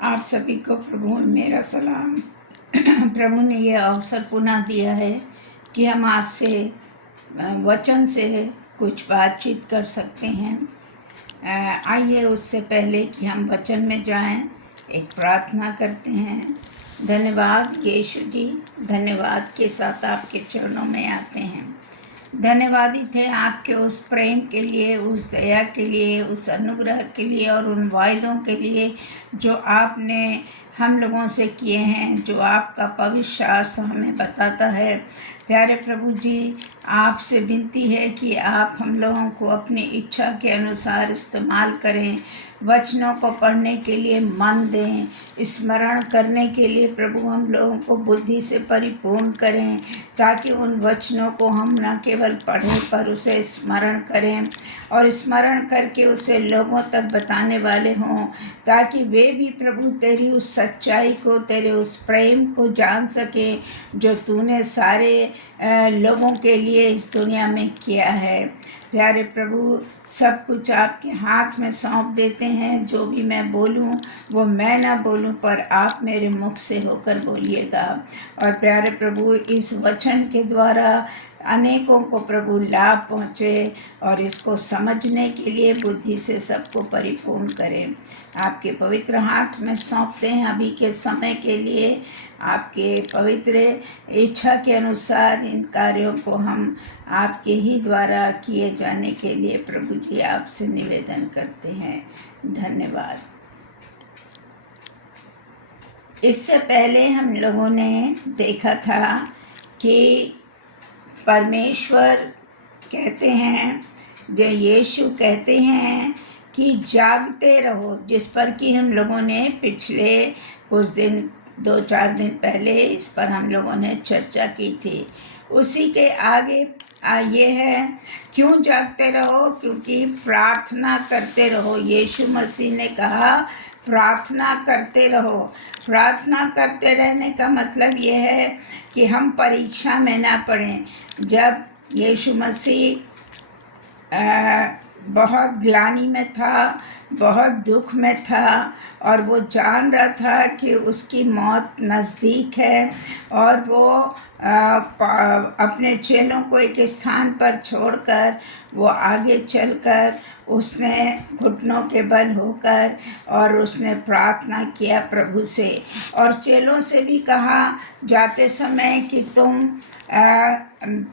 आप सभी को प्रभु में मेरा सलाम। प्रभु ने यह अवसर पुनः दिया है कि हम आपसे वचन से कुछ बातचीत कर सकते हैं। आइए उससे पहले कि हम वचन में जाएं, एक प्रार्थना करते हैं। धन्यवाद यीशु जी, धन्यवाद के साथ आपके चरणों में आते हैं। धन्यवादित है आपके उस प्रेम के लिए, उस दया के लिए, उस अनुग्रह के लिए और उन वायदों के लिए जो आपने हम लोगों से किए हैं, जो आपका पवित्र शास्त्र हमें बताता है। प्यारे प्रभु जी, आपसे विनती है कि आप हम लोगों को अपनी इच्छा के अनुसार इस्तेमाल करें। वचनों को पढ़ने के लिए मन दें, स्मरण करने के लिए प्रभु हम लोगों को बुद्धि से परिपूर्ण करें, ताकि उन वचनों को हम न केवल पढ़ें पर उसे स्मरण करें और स्मरण करके उसे लोगों तक बताने वाले हों, ताकि वे भी प्रभु तेरी उस सच्चाई को, तेरे उस प्रेम को जान सकें जो तूने सारे लोगों के लिए इस दुनिया में किया है। प्यारे प्रभु, सब कुछ आपके हाथ में सौंप देते हैं। जो भी मैं बोलूं वो मैं ना बोलूं, पर आप मेरे मुख से होकर बोलिएगा। और प्यारे प्रभु, इस वचन के द्वारा अनेकों को प्रभु लाभ पहुँचे और इसको समझने के लिए बुद्धि से सबको परिपूर्ण करें। आपके पवित्र हाथ में सौंपते हैं अभी के समय के लिए। आपके पवित्र इच्छा के अनुसार इन कार्यों को हम आपके ही द्वारा किए जाने के लिए प्रभु जी आपसे निवेदन करते हैं। धन्यवाद। इससे पहले हम लोगों ने देखा था कि परमेश्वर कहते हैं, जो यीशु कहते हैं कि जागते रहो, जिस पर कि हम लोगों ने पिछले कुछ दिन 2-4 दिन पहले इस पर हम लोगों ने चर्चा की थी। उसी के आगे ये है, क्यों जागते रहो? क्योंकि प्रार्थना करते रहो। यीशु मसीह ने कहा प्रार्थना करते रहो। प्रार्थना करते रहने का मतलब ये है कि हम परीक्षा में ना पड़ें। जब यीशु मसीह बहुत ग्लानि में था, बहुत दुख में था और वो जान रहा था कि उसकी मौत नज़दीक है, और वो अपने चेलों को एक स्थान पर छोड़कर वो आगे चलकर उसने घुटनों के बल होकर और उसने प्रार्थना किया प्रभु से, और चेलों से भी कहा जाते समय कि तुम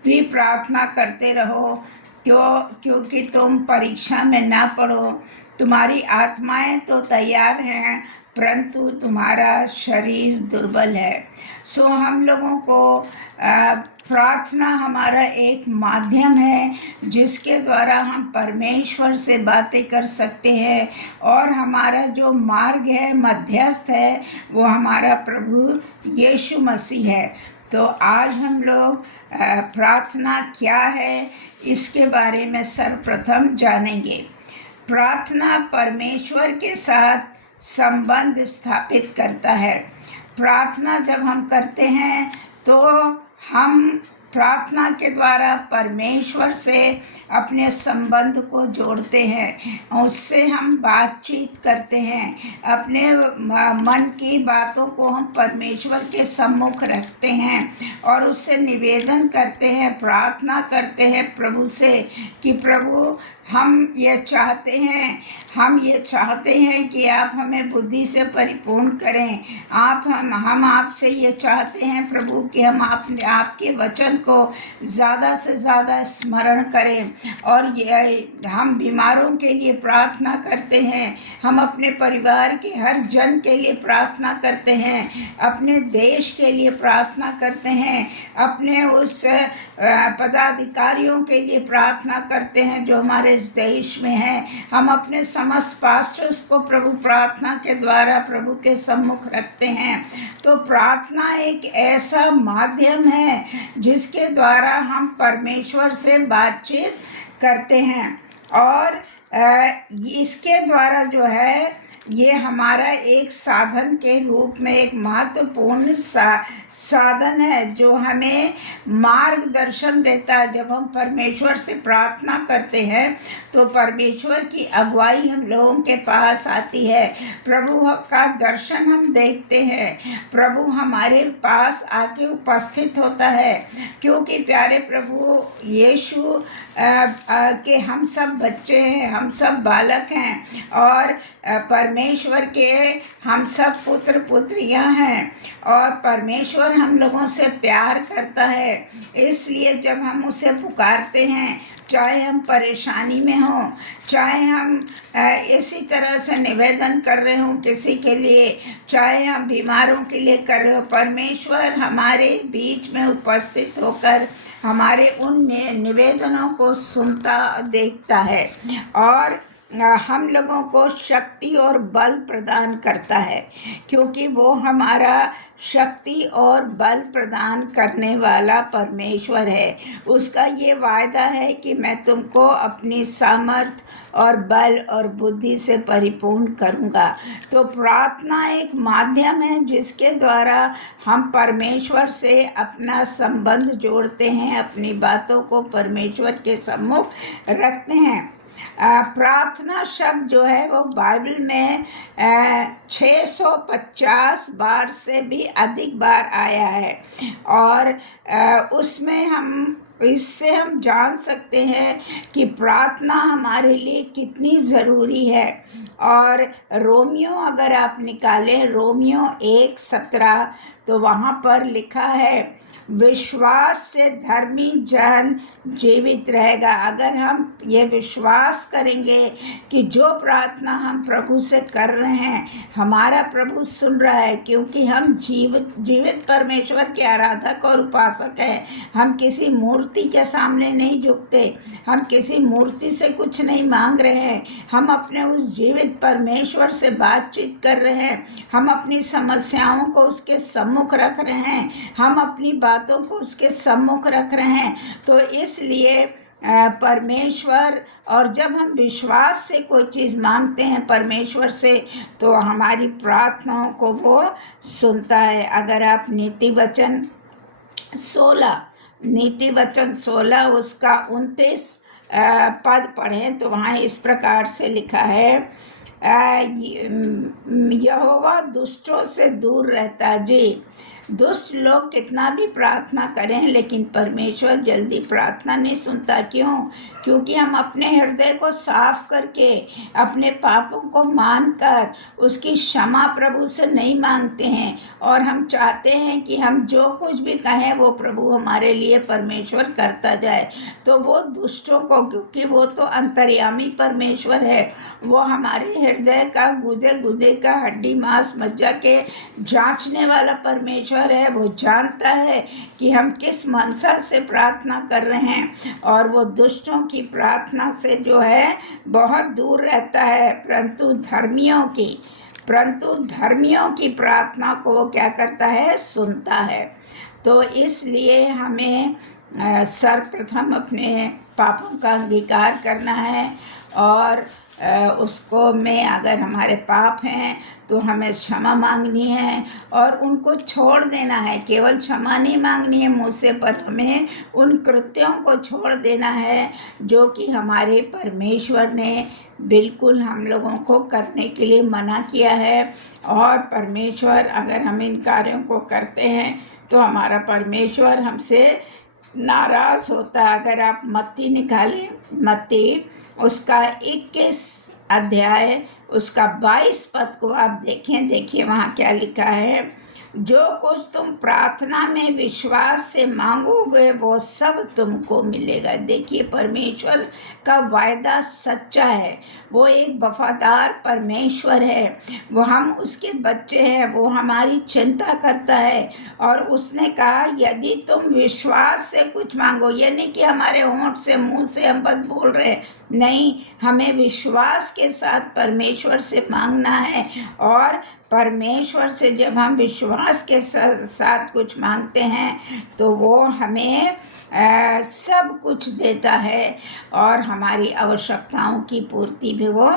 भी प्रार्थना करते रहो, क्योंकि तुम परीक्षा में ना पड़ो। तुम्हारी आत्माएं तो तैयार हैं, परंतु तुम्हारा शरीर दुर्बल है। सो हम लोगों को प्रार्थना हमारा एक माध्यम है जिसके द्वारा हम परमेश्वर से बातें कर सकते हैं, और हमारा जो मार्ग है, मध्यस्थ है, वो हमारा प्रभु यीशु मसीह है। तो आज हम लोग प्रार्थना क्या है इसके बारे में सर्वप्रथम जानेंगे। प्रार्थना परमेश्वर के साथ संबंध स्थापित करता है। प्रार्थना जब हम करते हैं तो हम प्रार्थना के द्वारा परमेश्वर से अपने संबंध को जोड़ते हैं, उससे हम बातचीत करते हैं, अपने मन की बातों को हम परमेश्वर के सम्मुख रखते हैं और उससे निवेदन करते हैं, प्रार्थना करते हैं प्रभु से कि प्रभु हम ये चाहते हैं कि आप हमें बुद्धि से परिपूर्ण करें। हम आपसे ये चाहते हैं प्रभु कि हम आपके वचन को ज़्यादा से ज़्यादा स्मरण करें, और ये हम बीमारों के लिए प्रार्थना करते हैं, हम अपने परिवार के हर जन के लिए प्रार्थना करते हैं, अपने देश के लिए प्रार्थना करते हैं, अपने उस पदाधिकारियों के लिए प्रार्थना करते हैं जो हमारे इस देश में हैं। हम अपने समस्त पास्टर्स को प्रभु प्रार्थना के द्वारा प्रभु के सम्मुख रखते हैं। तो प्रार्थना एक ऐसा माध्यम है जिसके द्वारा हम परमेश्वर से बातचीत करते हैं, और इसके द्वारा जो है ये हमारा एक साधन के रूप में एक महत्वपूर्ण साधन है जो हमें मार्गदर्शन देता है। जब हम परमेश्वर से प्रार्थना करते हैं तो परमेश्वर की अगुवाई हम लोगों के पास आती है, प्रभु का दर्शन हम देखते हैं, प्रभु हमारे पास आके उपस्थित होता है, क्योंकि प्यारे प्रभु यीशु के हम सब बच्चे हैं, हम सब बालक हैं और परमेश्वर के हम सब पुत्र पुत्रियां हैं और परमेश्वर हम लोगों से प्यार करता है। इसलिए जब हम उसे पुकारते हैं, चाहे हम परेशानी में हों, चाहे हम इसी तरह से निवेदन कर रहे हों किसी के लिए, चाहे हम बीमारों के लिए कर रहे हो, परमेश्वर हमारे बीच में उपस्थित होकर हमारे उन निवेदनों को सुनता देखता है और हम लोगों को शक्ति और बल प्रदान करता है, क्योंकि वो हमारा शक्ति और बल प्रदान करने वाला परमेश्वर है। उसका ये वायदा है कि मैं तुमको अपनी सामर्थ और बल और बुद्धि से परिपूर्ण करूँगा। तो प्रार्थना एक माध्यम है जिसके द्वारा हम परमेश्वर से अपना संबंध जोड़ते हैं, अपनी बातों को परमेश्वर के सम्मुख रखते हैं। प्रार्थना शब्द जो है वो बाइबल में 650 बार से भी अधिक बार आया है और उसमें इससे हम जान सकते हैं कि प्रार्थना हमारे लिए कितनी ज़रूरी है। और रोमियो अगर आप निकालें, रोमियो 1:17, तो वहाँ पर लिखा है, विश्वास से धर्मी जन जीवित रहेगा। अगर हम ये विश्वास करेंगे कि जो प्रार्थना हम प्रभु से कर रहे हैं हमारा प्रभु सुन रहा है, क्योंकि हम जीवित परमेश्वर के आराधक और उपासक हैं। हम किसी मूर्ति के सामने नहीं झुकते, हम किसी मूर्ति से कुछ नहीं मांग रहे हैं, हम अपने उस जीवित परमेश्वर से बातचीत कर रहे हैं, हम अपनी समस्याओं को उसके सम्मुख रख रहे हैं, हम अपनी बातों को उसके सम्मुख रख रहे हैं। तो इसलिए परमेश्वर, और जब हम विश्वास से कोई चीज़ मांगते हैं परमेश्वर से तो हमारी प्रार्थनाओं को वो सुनता है। अगर आप नीति वचन 16 उसका 29 पद पढ़ें तो वहाँ इस प्रकार से लिखा है, यहोवा दुष्टों से दूर रहता है। जी, दुष्ट लोग कितना भी प्रार्थना करें लेकिन परमेश्वर जल्दी प्रार्थना नहीं सुनता। क्यों? क्योंकि हम अपने हृदय को साफ करके अपने पापों को मानकर उसकी क्षमा प्रभु से नहीं मांगते हैं और हम चाहते हैं कि हम जो कुछ भी कहें वो प्रभु हमारे लिए परमेश्वर करता जाए। तो वो दुष्टों को, क्योंकि वो तो अंतर्यामी परमेश्वर है, वो हमारे हृदय का गुदे का हड्डी मांस मज्जा के जांचने वाला परमेश्वर है। वो जानता है कि हम किस मनसा से प्रार्थना कर रहे हैं और वो दुष्टों की प्रार्थना से जो है बहुत दूर रहता है, परंतु धर्मियों की प्रार्थना को वो क्या करता है? सुनता है। तो इसलिए हमें सर्वप्रथम अपने पापों का अंगीकार करना है और उसको में अगर हमारे पाप हैं तो हमें क्षमा मांगनी है और उनको छोड़ देना है। केवल क्षमा नहीं मांगनी है मुँह से, पर हमें उन कृत्यों को छोड़ देना है जो कि हमारे परमेश्वर ने बिल्कुल हम लोगों को करने के लिए मना किया है। और परमेश्वर, अगर हम इन कार्यों को करते हैं तो हमारा परमेश्वर हमसे नाराज़ होता है। अगर आप मत्ती निकालें, मत्ती उसका 21 अध्याय उसका 22 पद को आप देखिए वहाँ क्या लिखा है, जो कुछ तुम प्रार्थना में विश्वास से मांगोगे वो सब तुमको मिलेगा। देखिए, परमेश्वर का वायदा सच्चा है, वो एक वफादार परमेश्वर है, वो हम उसके बच्चे हैं, वो हमारी चिंता करता है। और उसने कहा यदि तुम विश्वास से कुछ मांगो, ये नहीं कि हमारे होंठ से मुंह से हम बस बोल रहे हैं, नहीं, हमें विश्वास के साथ परमेश्वर से मांगना है। और परमेश्वर से जब हम विश्वास के साथ कुछ मांगते हैं तो वो हमें सब कुछ देता है और हमारी आवश्यकताओं की पूर्ति भी वो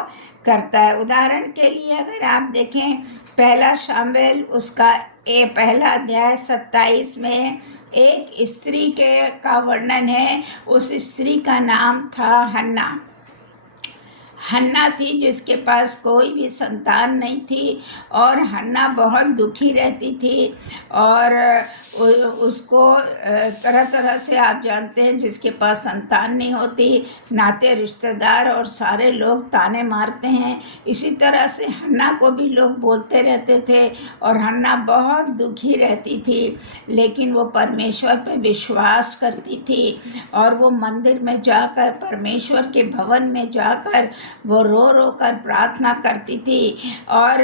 करता है। उदाहरण के लिए अगर आप देखें पहला शामुएल उसका पहला अध्याय 27 में एक स्त्री का वर्णन है। उस स्त्री का नाम था हन्ना। हन्ना थी जिसके पास कोई भी संतान नहीं थी, और हन्ना बहुत दुखी रहती थी, और उसको तरह तरह से, आप जानते हैं, जिसके पास संतान नहीं होती, नाते रिश्तेदार और सारे लोग ताने मारते हैं। इसी तरह से हन्ना को भी लोग बोलते रहते थे, और हन्ना बहुत दुखी रहती थी। लेकिन वो परमेश्वर पे विश्वास करती थी, और वो मंदिर में जाकर, परमेश्वर के भवन में जाकर वो रो रो कर प्रार्थना करती थी। और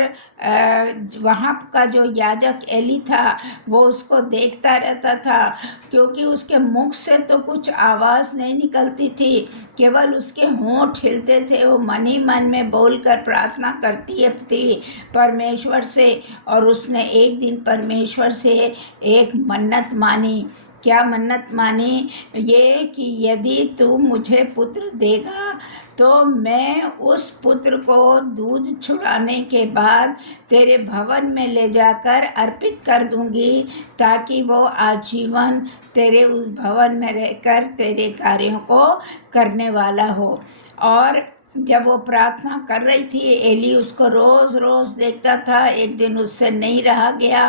वहाँ का जो याजक एली था वो उसको देखता रहता था, क्योंकि उसके मुख से तो कुछ आवाज़ नहीं निकलती थी, केवल उसके होंठ हिलते थे। वो मन ही मन में बोलकर प्रार्थना करती थी परमेश्वर से। और उसने एक दिन परमेश्वर से एक मन्नत मानी। क्या मन्नत मानी? ये कि यदि तू मुझे पुत्र देगा तो मैं उस पुत्र को दूध छुड़ाने के बाद तेरे भवन में ले जाकर अर्पित कर दूंगी, ताकि वो आजीवन तेरे उस भवन में रहकर तेरे कार्यों को करने वाला हो। और जब वो प्रार्थना कर रही थी, एली उसको रोज़ रोज़ देखता था। एक दिन उससे नहीं रहा गया,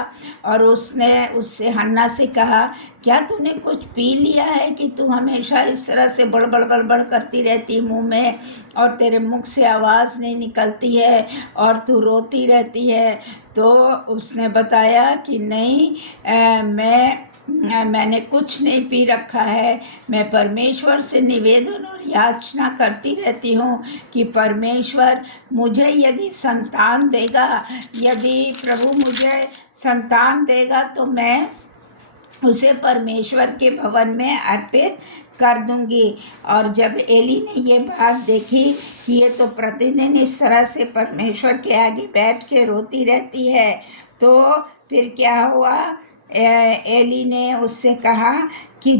और उसने उससे हन्ना से कहा, क्या तूने कुछ पी लिया है कि तू हमेशा इस तरह से बड़बड़ बड़बड़ करती रहती मुंह में, और तेरे मुख से आवाज़ नहीं निकलती है, और तू रोती रहती है? तो उसने बताया कि नहीं, मैंने कुछ नहीं पी रखा है। मैं परमेश्वर से निवेदन और याचना करती रहती हूँ कि परमेश्वर मुझे यदि संतान देगा, यदि प्रभु मुझे संतान देगा तो मैं उसे परमेश्वर के भवन में अर्पित कर दूंगी। और जब एली ने ये बात देखी कि ये तो प्रतिदिन इस तरह से परमेश्वर के आगे बैठ के रोती रहती है, तो फिर क्या हुआ? एली ने उससे कहा कि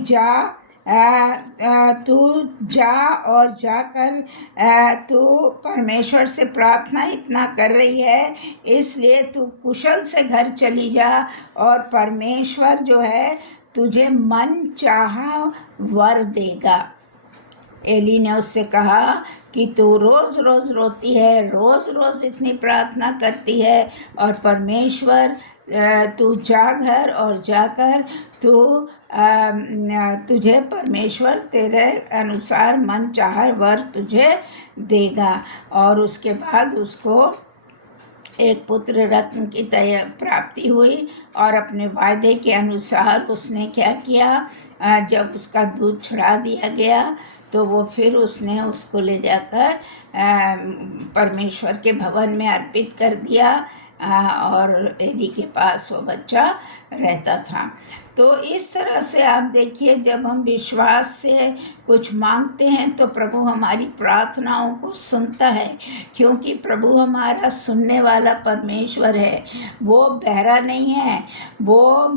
तू जा, और जाकर तू परमेश्वर से प्रार्थना इतना कर रही है, इसलिए तू कुशल से घर चली जा, और परमेश्वर जो है तुझे मन चाहा वर देगा। एली ने उससे कहा कि तू रोज़ रोज़ रोती है, रोज़ रोज़ इतनी प्रार्थना करती है, और परमेश्वर तू जा घर, और जाकर तुझे परमेश्वर तेरे अनुसार मन चाहा वर तुझे देगा। और उसके बाद उसको एक पुत्र रत्न की प्राप्ति हुई, और अपने वायदे के अनुसार उसने क्या किया? जब उसका दूध छुड़ा दिया गया तो वो फिर उसने उसको ले जाकर परमेश्वर के भवन में अर्पित कर दिया, और एली के पास वो बच्चा रहता था। तो इस तरह से आप देखिए, जब हम विश्वास से कुछ मांगते हैं तो प्रभु हमारी प्रार्थनाओं को सुनता है, क्योंकि प्रभु हमारा सुनने वाला परमेश्वर है। वो बहरा नहीं है, वो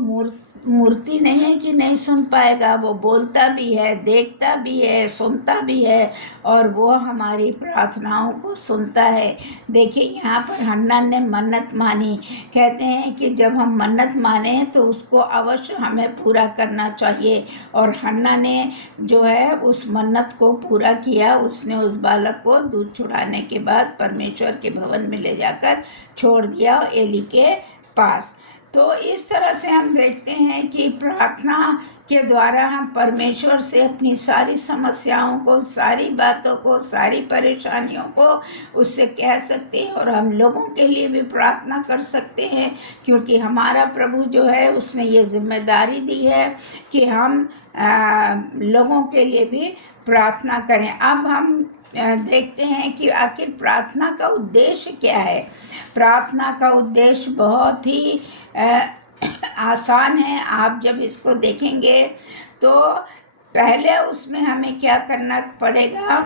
मूर्ति नहीं है कि नहीं सुन पाएगा। वो बोलता भी है, देखता भी है, सुनता भी है, और वो हमारी प्रार्थनाओं को सुनता है। देखिए यहाँ पर हन्ना ने मन्नत मानी। कहते हैं कि जब हम मन्नत माने तो उसको अवश्य हमें पूरा करना चाहिए, और हन्ना ने जो है उस मन्नत को पूरा किया। उसने उस बालक को दूध छुड़ाने के बाद परमेश्वर के भवन में ले जाकर छोड़ दिया एली के पास। तो इस तरह से हम देखते हैं कि प्रार्थना के द्वारा हम परमेश्वर से अपनी सारी समस्याओं को, सारी बातों को, सारी परेशानियों को उससे कह सकते हैं, और हम लोगों के लिए भी प्रार्थना कर सकते हैं, क्योंकि हमारा प्रभु जो है उसने ये जिम्मेदारी दी है कि हम लोगों के लिए भी प्रार्थना करें। अब हम देखते हैं कि आखिर प्रार्थना का उद्देश्य क्या है। प्रार्थना का उद्देश्य बहुत ही आसान है। आप जब इसको देखेंगे तो पहले उसमें हमें क्या करना पड़ेगा?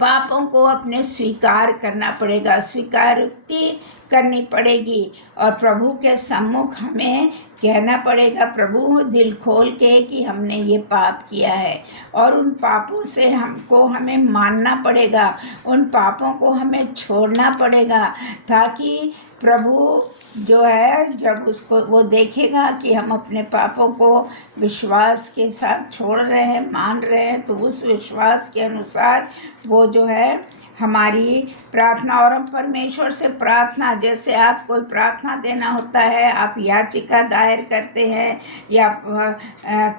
पापों को अपने स्वीकार करना पड़ेगा। स्वीकारोक्ति करनी पड़ेगी और प्रभु के सम्मुख हमें कहना पड़ेगा, प्रभु दिल खोल के कि हमने ये पाप किया है, और उन पापों से हमें मानना पड़ेगा, उन पापों को हमें छोड़ना पड़ेगा, ताकि प्रभु जो है जब उसको वो देखेगा कि हम अपने पापों को विश्वास के साथ छोड़ रहे हैं, मान रहे हैं, तो उस विश्वास के अनुसार वो जो है हमारी प्रार्थना, और हम परमेश्वर से प्रार्थना, जैसे आप कोई प्रार्थना देना होता है, आप याचिका दायर करते हैं या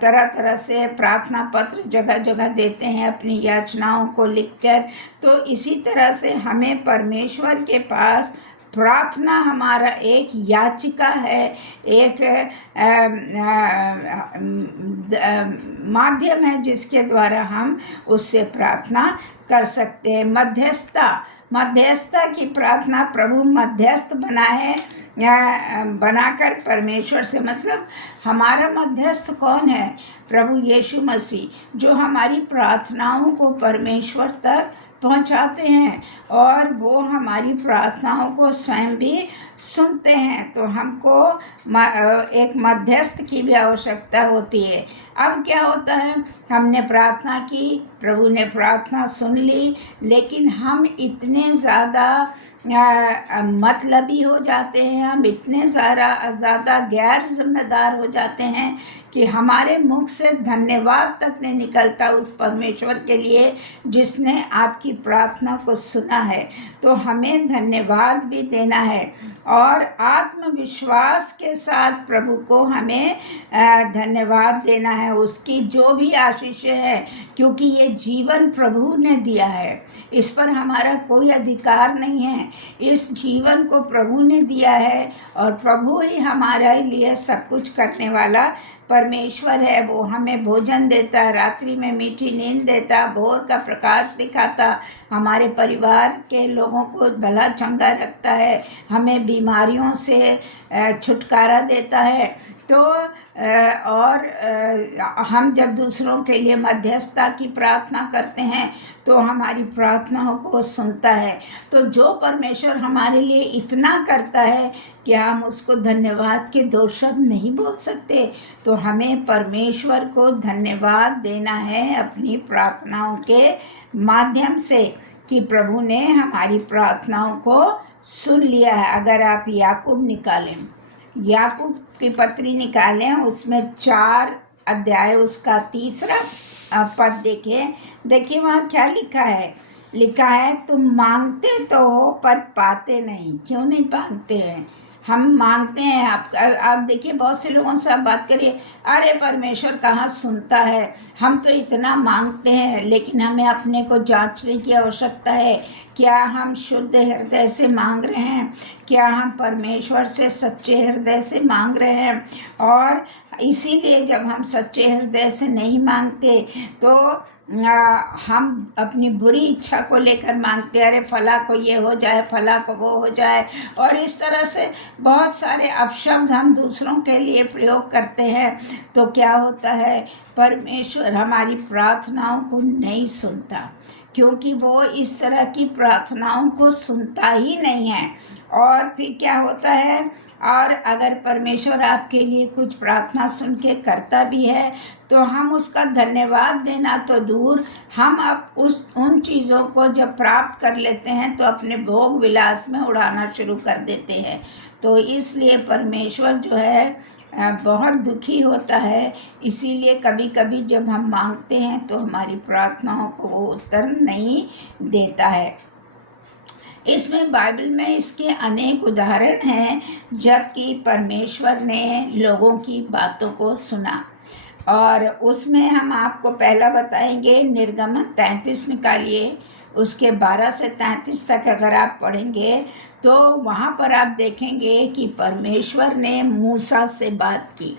तरह तरह से प्रार्थना पत्र जगह जगह देते हैं अपनी याचनाओं को लिखकर, तो इसी तरह से हमें परमेश्वर के पास प्रार्थना हमारा एक याचिका है, एक माध्यम है जिसके द्वारा हम उससे प्रार्थना कर सकते हैं। मध्यस्थता की प्रार्थना, प्रभु मध्यस्थ बना है बनाकर परमेश्वर से, मतलब हमारा मध्यस्थ कौन है? प्रभु यीशु मसीह, जो हमारी प्रार्थनाओं को परमेश्वर तक पहुंचाते हैं और वो हमारी प्रार्थनाओं को स्वयं भी सुनते हैं। तो हमको एक मध्यस्थ की भी आवश्यकता होती है। अब क्या होता है, हमने प्रार्थना की, प्रभु ने प्रार्थना सुन ली, लेकिन हम इतने ज़्यादा मतलबी हो जाते हैं, हम इतने ज़्यादा गैर जिम्मेदार हो जाते हैं कि हमारे मुख से धन्यवाद तक नहीं निकलता उस परमेश्वर के लिए जिसने आपकी प्रार्थना को सुना है। तो हमें धन्यवाद भी देना है और आत्मविश्वास के साथ प्रभु को हमें धन्यवाद देना है, उसकी जो भी आशीषें है, क्योंकि ये जीवन प्रभु ने दिया है, इस पर हमारा कोई अधिकार नहीं है। इस जीवन को प्रभु ने दिया है और प्रभु ही हमारे लिए सब कुछ करने वाला परमेश्वर है। वो हमें भोजन देता, रात्रि में मीठी नींद देता, भोर का प्रकाश दिखाता, हमारे परिवार के लोगों को भला चंगा रखता है, हमें बीमारियों से छुटकारा देता है। तो और हम जब दूसरों के लिए मध्यस्थता की प्रार्थना करते हैं तो हमारी प्रार्थनाओं को सुनता है। तो जो परमेश्वर हमारे लिए इतना करता है कि हम उसको धन्यवाद के दो शब्द नहीं बोल सकते। तो हमें परमेश्वर को धन्यवाद देना है अपनी प्रार्थनाओं के माध्यम से कि प्रभु ने हमारी प्रार्थनाओं को सुन लिया है। अगर आप याकूब निकालें, याकूब की पत्री निकालें, उसमें 4 अध्याय, उसका 3रा पद देखिए वहाँ क्या लिखा है, तुम मांगते तो हो पर पाते नहीं। क्यों नहीं मांगते हैं? हम मांगते हैं। आप देखिए, बहुत से लोगों से आप बात करिए, अरे परमेश्वर कहाँ सुनता है, हम तो इतना मांगते हैं। लेकिन हमें अपने को जांचने की आवश्यकता है, क्या हम शुद्ध हृदय से मांग रहे हैं, क्या हम परमेश्वर से सच्चे हृदय से मांग रहे हैं। और इसीलिए जब हम सच्चे हृदय से नहीं मांगते तो हम अपनी बुरी इच्छा को लेकर मांगते हैं, अरे फला को ये हो जाए, फला को वो हो जाए, और इस तरह से बहुत सारे अपशब्द हम दूसरों के लिए प्रयोग करते हैं। तो क्या होता है, परमेश्वर हमारी प्रार्थनाओं को नहीं सुनता, क्योंकि वो इस तरह की प्रार्थनाओं को सुनता ही नहीं है। और फिर क्या होता है, और अगर परमेश्वर आपके लिए कुछ प्रार्थना सुन के करता भी है तो हम उसका धन्यवाद देना तो दूर, हम अब उन चीज़ों को जब प्राप्त कर लेते हैं तो अपने भोग विलास में उड़ाना शुरू कर देते हैं। तो इसलिए परमेश्वर जो है बहुत दुखी होता है। इसीलिए कभी कभी जब हम मांगते हैं तो हमारी प्रार्थनाओं को वो उत्तर नहीं देता है। इसमें बाइबल में इसके अनेक उदाहरण हैं जबकि परमेश्वर ने लोगों की बातों को सुना। और उसमें हम आपको पहला बताएंगे, निर्गमन 33 निकालिए, उसके 12 से 33 तक अगर आप पढ़ेंगे तो वहाँ पर आप देखेंगे कि परमेश्वर ने मूसा से बात की।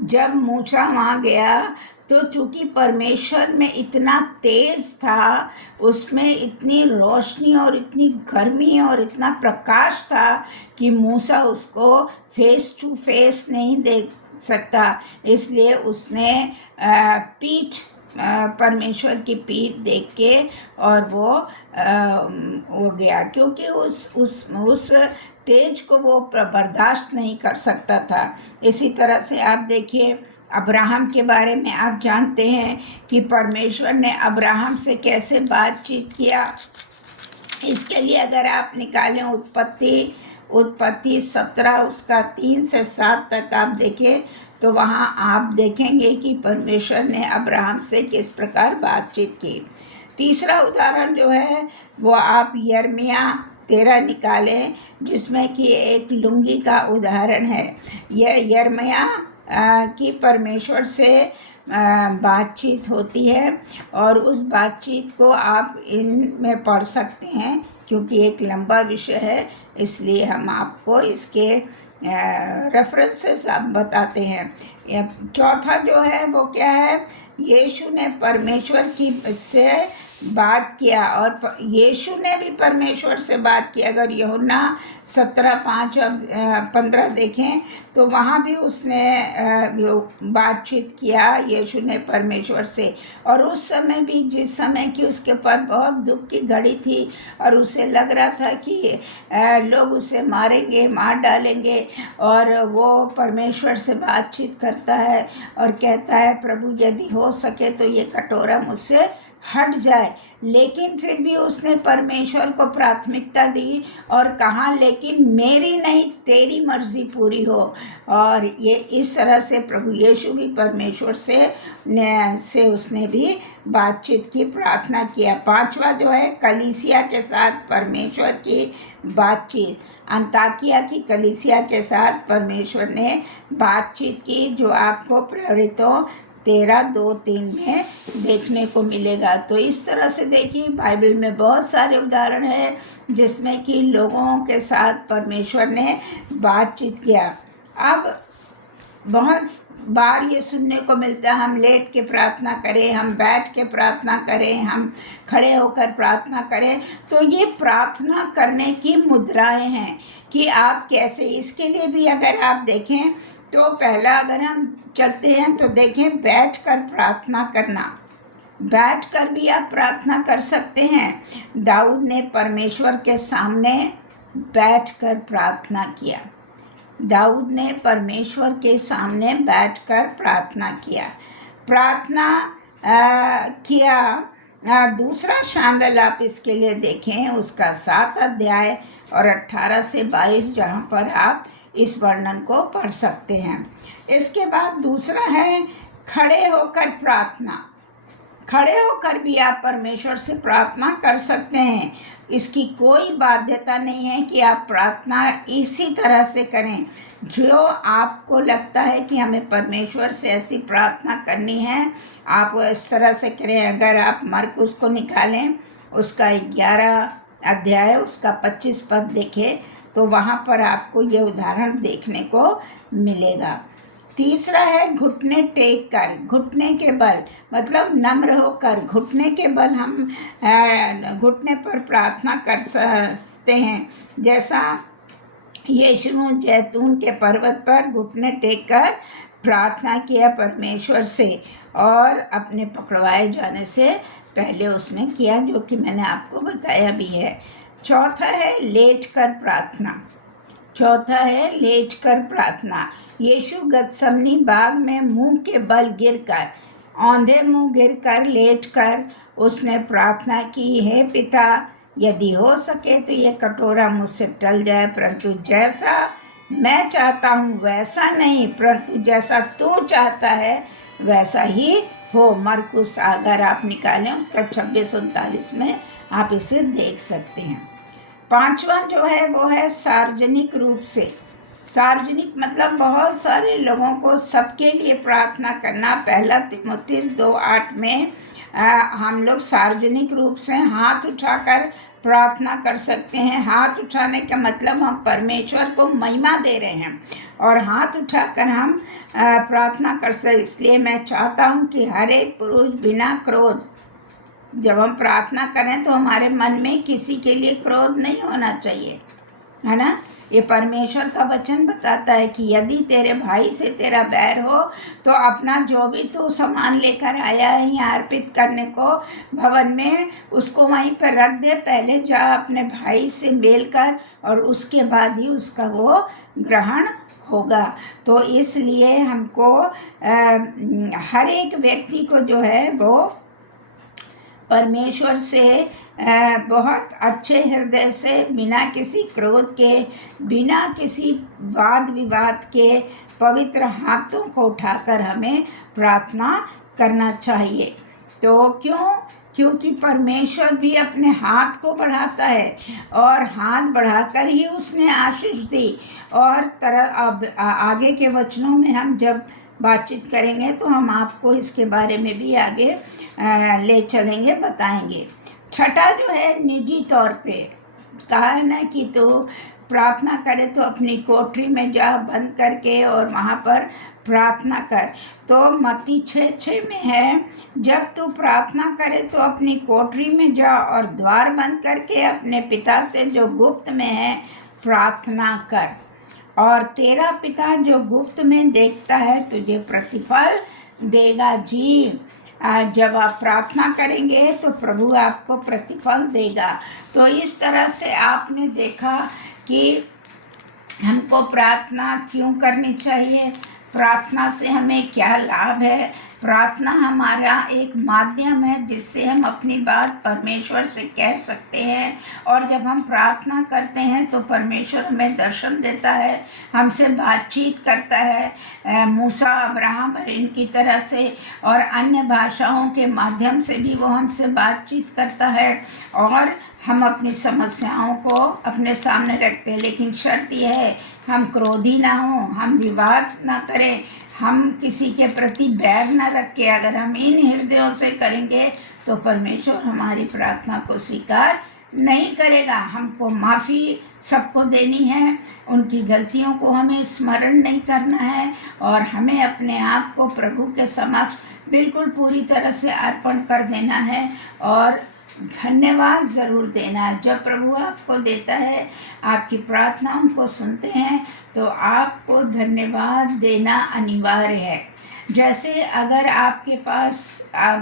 जब मूसा वहाँ गया तो चूँकि परमेश्वर में इतना तेज था, उसमें इतनी रोशनी और इतनी गर्मी और इतना प्रकाश था कि मूसा उसको फेस टू फेस नहीं देख सकता। इसलिए उसने परमेश्वर की पीठ देख के और वो गया, क्योंकि उस तेज को वो बर्दाश्त नहीं कर सकता था। इसी तरह से आप देखिए अब्राहम के बारे में आप जानते हैं कि परमेश्वर ने अब्राहम से कैसे बातचीत किया। इसके लिए अगर आप निकालें उत्पत्ति 17 उसका 3 से 7 तक आप देखें तो वहाँ आप देखेंगे कि परमेश्वर ने अब्राहम से किस प्रकार बातचीत की। तीसरा उदाहरण जो है वो आप यिर्मयाह 13 निकालें, जिसमें कि एक लुंगी का उदाहरण है। यह यिर्मयाह की परमेश्वर से बातचीत होती है और उस बातचीत को आप इनमें पढ़ सकते हैं, क्योंकि एक लंबा विषय है इसलिए हम आपको इसके रेफरेंसेस आप बताते हैं। चौथा जो है वो क्या है, यीशु ने परमेश्वर की से बात किया और यीशु ने भी परमेश्वर से बात की। अगर यूहन्ना 17:5 और 15 देखें तो वहाँ भी उसने बातचीत किया यीशु ने परमेश्वर से। और उस समय भी, जिस समय की उसके पर बहुत दुख की घड़ी थी और उसे लग रहा था कि लोग उसे मारेंगे, मार डालेंगे, और वो परमेश्वर से बातचीत करता है और कहता है प्रभु यदि हो सके तो ये कटोरा मुझसे हट जाए। लेकिन फिर भी उसने परमेश्वर को प्राथमिकता दी और कहा लेकिन मेरी नहीं तेरी मर्जी पूरी हो। और ये इस तरह से प्रभु यीशु भी परमेश्वर से उसने भी बातचीत की, प्रार्थना किया। पांचवा जो है कलीसिया के साथ परमेश्वर की बातचीत। अंताकिया की कलीसिया के साथ परमेश्वर ने बातचीत की, जो आपको प्रेरितों 13:2-3 में देखने को मिलेगा। तो इस तरह से देखिए बाइबल में बहुत सारे उदाहरण हैं जिसमें कि लोगों के साथ परमेश्वर ने बातचीत किया। अब बहुत बार ये सुनने को मिलता है हम लेट के प्रार्थना करें, हम बैठ के प्रार्थना करें, हम खड़े होकर प्रार्थना करें। तो ये प्रार्थना करने की मुद्राएं हैं कि आप कैसे, इसके लिए भी अगर आप देखें तो पहला अगर हम चलते हैं तो देखें बैठकर प्रार्थना करना। बैठकर भी आप प्रार्थना कर सकते हैं। दाऊद ने परमेश्वर के सामने बैठकर प्रार्थना किया। दाऊद ने परमेश्वर के सामने बैठकर प्रार्थना किया। दूसरा शामिल आप इसके लिए देखें उसका 7 अध्याय और 18 से 22, जहाँ पर आप इस वर्णन को पढ़ सकते हैं। इसके बाद दूसरा है खड़े होकर प्रार्थना। खड़े होकर भी आप परमेश्वर से प्रार्थना कर सकते हैं। इसकी कोई बाध्यता नहीं है कि आप प्रार्थना इसी तरह से करें जो आपको लगता है कि हमें परमेश्वर से ऐसी प्रार्थना करनी है, आप इस तरह से करें। अगर आप मरकुस को निकालें उसका 11 अध्याय उसका 25 पद देखें तो वहाँ पर आपको ये उदाहरण देखने को मिलेगा। तीसरा है घुटने टेक कर, घुटने के बल, मतलब नम्र होकर घुटने के बल हम घुटने पर प्रार्थना कर सकते हैं। जैसा यीशु ने जैतून के पर्वत पर घुटने टेक कर प्रार्थना किया परमेश्वर से, और अपने पकड़वाए जाने से पहले उसने किया, जो कि मैंने आपको बताया भी है। चौथा है लेट कर प्रार्थना। चौथा है लेट कर प्रार्थना। यीशु गतसमनी बाग में मुंह के बल गिरकर, औंधे मुंह गिरकर लेट कर उसने प्रार्थना की, हे पिता यदि हो सके तो ये कटोरा मुझसे टल जाए, परंतु जैसा मैं चाहता हूँ वैसा नहीं, परंतु जैसा तू चाहता है वैसा ही हो। मरकुस अगर आप निकालें उसका 26-39 में आप इसे देख सकते हैं। पांचवा जो है वो है सार्वजनिक रूप से। सार्वजनिक मतलब बहुत सारे लोगों को, सबके लिए प्रार्थना करना। 1 तीमुथियुस 2:8 में हम लोग सार्वजनिक रूप से हाथ उठाकर प्रार्थना कर सकते हैं। हाथ उठाने का मतलब हम परमेश्वर को महिमा दे रहे हैं और हाथ उठाकर हम प्रार्थना कर सकते। इसलिए मैं चाहता हूँ कि हर एक पुरुष बिना क्रोध, जब हम प्रार्थना करें तो हमारे मन में किसी के लिए क्रोध नहीं होना चाहिए, है ना। ये परमेश्वर का वचन बताता है कि यदि तेरे भाई से तेरा बैर हो तो अपना जो भी तू सामान लेकर आया है यहाँ अर्पित करने को भवन में, उसको वहीं पर रख दे। पहले जा अपने भाई से मेल कर और उसके बाद ही उसका वो ग्रहण होगा। तो इसलिए हमको हर एक व्यक्ति को जो है वो परमेश्वर से बहुत अच्छे हृदय से, बिना किसी क्रोध के, बिना किसी वाद विवाद के, पवित्र हाथों को उठाकर हमें प्रार्थना करना चाहिए। तो क्योंकि परमेश्वर भी अपने हाथ को बढ़ाता है और हाथ बढ़ाकर ही उसने आशीष दी। और अब आगे के वचनों में हम जब बातचीत करेंगे तो हम आपको इसके बारे में भी आगे ले चलेंगे, बताएंगे। छठा जो है, निजी तौर पे कहा है ना कि तो प्रार्थना करे तो अपनी कोठरी में जा बंद करके और वहाँ पर प्रार्थना कर। तो मत्ती 6:6 में है, जब तू प्रार्थना करे तो अपनी कोठरी में जा और द्वार बंद करके अपने पिता से जो गुप्त में है प्रार्थना कर, और तेरा पिता जो गुप्त में देखता है तुझे प्रतिफल देगा। जी, जब आप प्रार्थना करेंगे तो प्रभु आपको प्रतिफल देगा। तो इस तरह से आपने देखा कि हमको प्रार्थना क्यों करनी चाहिए, प्रार्थना से हमें क्या लाभ है। प्रार्थना हमारा एक माध्यम है जिससे हम अपनी बात परमेश्वर से कह सकते हैं। और जब हम प्रार्थना करते हैं तो परमेश्वर हमें दर्शन देता है, हमसे बातचीत करता है, मूसा, अब्राहम और इनकी तरह से, और अन्य भाषाओं के माध्यम से भी वो हमसे बातचीत करता है। और हम अपनी समस्याओं को अपने सामने रखते हैं, लेकिन शर्त यह है हम क्रोधी ना हों, हम विवाद ना करें, हम किसी के प्रति बैर न रखें। अगर हम इन हृदयों से करेंगे तो परमेश्वर हमारी प्रार्थना को स्वीकार नहीं करेगा। हमको माफ़ी सबको देनी है, उनकी गलतियों को हमें स्मरण नहीं करना है, और हमें अपने आप को प्रभु के समक्ष बिल्कुल पूरी तरह से अर्पण कर देना है और धन्यवाद ज़रूर देना है। जब प्रभु आपको देता है, आपकी प्रार्थनाओं को सुनते हैं, तो आपको धन्यवाद देना अनिवार्य है। जैसे अगर आपके पास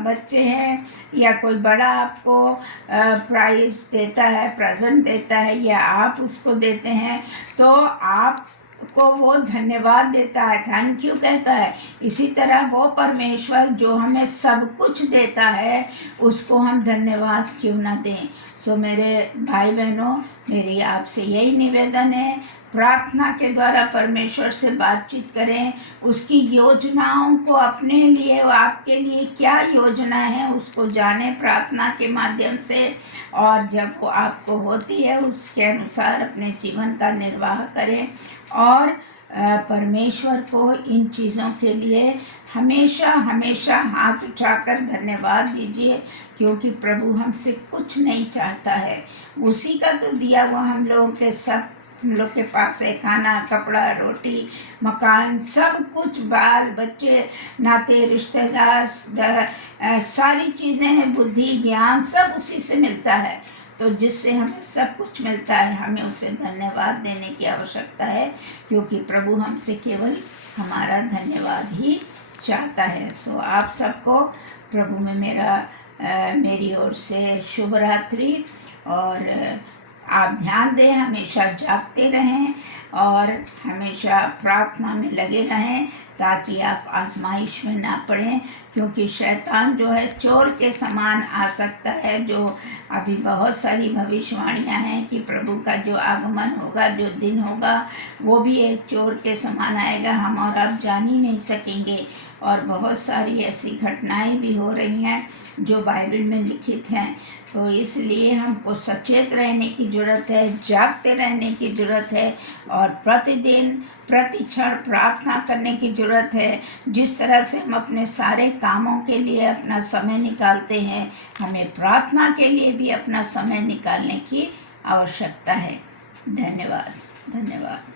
बच्चे हैं या कोई बड़ा आपको प्राइज़ देता है, प्रेजेंट देता है, या आप उसको देते हैं, तो आपको वो धन्यवाद देता है, थैंक यू कहता है। इसी तरह वो परमेश्वर जो हमें सब कुछ देता है, उसको हम धन्यवाद क्यों ना दें। सो मेरे भाई बहनों, मेरी आपसे यही निवेदन है, प्रार्थना के द्वारा परमेश्वर से बातचीत करें, उसकी योजनाओं को अपने लिए, आपके लिए क्या योजना है उसको जानें प्रार्थना के माध्यम से, और जब वो आपको होती है उसके अनुसार अपने जीवन का निर्वाह करें। और परमेश्वर को इन चीज़ों के लिए हमेशा हमेशा हाथ उठाकर धन्यवाद दीजिए, क्योंकि प्रभु हमसे कुछ नहीं चाहता है, उसी का तो दिया हुआ हम लोगों के सब, हम लोग के पास है खाना, कपड़ा, रोटी, मकान, सब कुछ, बाल बच्चे, नाते रिश्तेदार, सारी चीज़ें हैं, बुद्धि ज्ञान सब उसी से मिलता है। तो जिससे हमें सब कुछ मिलता है, हमें उसे धन्यवाद देने की आवश्यकता है, क्योंकि प्रभु हमसे केवल हमारा धन्यवाद ही चाहता है। सो आप सबको प्रभु में मेरी ओर से शुभ रात्रि, और आप ध्यान दें, हमेशा जागते रहें और हमेशा प्रार्थना में लगे रहें, ताकि आप आजमाइश में ना पड़ें, क्योंकि शैतान जो है चोर के समान आ सकता है। जो अभी बहुत सारी भविष्यवाणियां हैं कि प्रभु का जो आगमन होगा, जो दिन होगा, वो भी एक चोर के समान आएगा, हम और आप जान ही नहीं सकेंगे। और बहुत सारी ऐसी घटनाएं भी हो रही हैं जो बाइबल में लिखित हैं। तो इसलिए हमको सचेत रहने की ज़रूरत है, जागते रहने की ज़रूरत है, और प्रतिदिन प्रति क्षण प्रार्थना करने की ज़रूरत है। जिस तरह से हम अपने सारे कामों के लिए अपना समय निकालते हैं, हमें प्रार्थना के लिए भी अपना समय निकालने की आवश्यकता है। धन्यवाद, धन्यवाद।